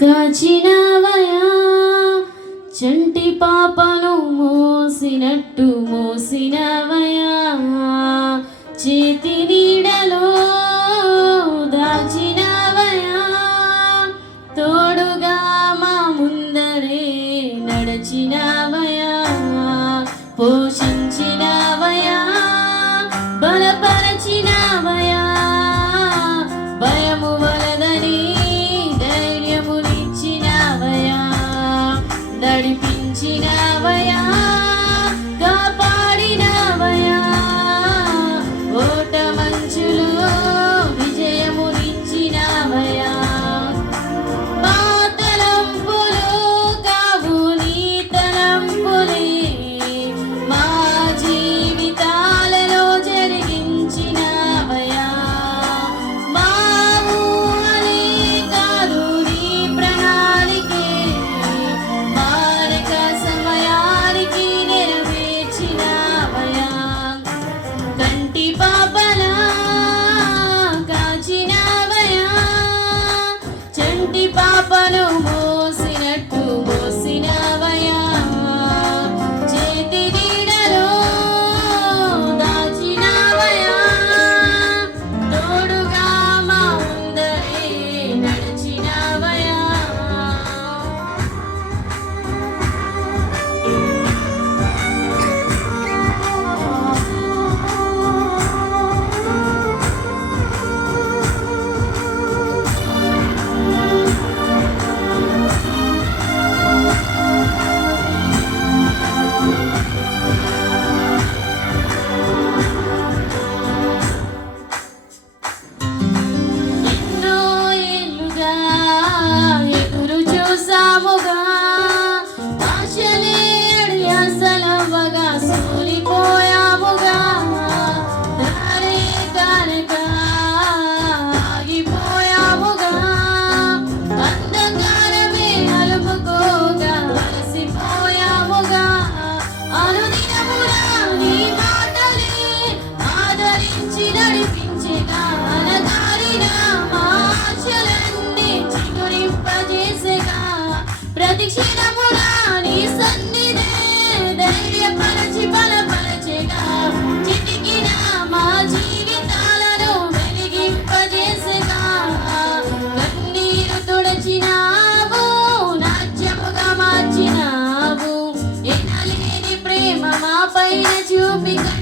కాచినవయా చంటి పాపను మోసినట్టు మోసినవయా చేతి నీడలో దాచినవయా తోడుగా మా ముందరే నడచినవయా పోషించినవయా బలపరచినవయా భయము వలదని ధైర్యమునిచ్చినవయా నడిపించినవయా కాపాడినవయా ఓట మంచులో విజయమునిచ్చినవయా మా తలంపులు కావు నీ తలంపులే మా జీవితాలలో జరిగించినవయా మా ఊహలే కాదు నీ ప్రణాళికే మారక సమయానికి నెరవేర్చినవయా కంటి పాపలా కాచినవయా చంటి పాపను మోసినట్టు మోసినవయా చేతి నీడలో దాచినవయా తోడుగా మా ముందరే నడిచినవయా ఎన్నో ఏళ్ళుగా ఎదురు చూసాముగా ఆశలే అడియాసలవ్వగా సూలిపోయాముగా దారే కానక ఆగిపోయాముగా అంధకారమే అలుపుకోగా అలసిపోయాముగా అనుదినమునా నీ మాటలే ఆదరించి నడిపించేగా అనగారిన మా ఆశలన్నీ చిగురింపజేసేగా ప్రతి క్షణమునా నీ సన్నిధే ధైర్యపరచి బలపరచేగా చితికిన మా జీవితాలను వెలిగింపజేసేగా కన్నీరు తుడచినావు నాట్యముగా మార్చినావు ఎనలేని ప్రేమ మా పైన చూపిగా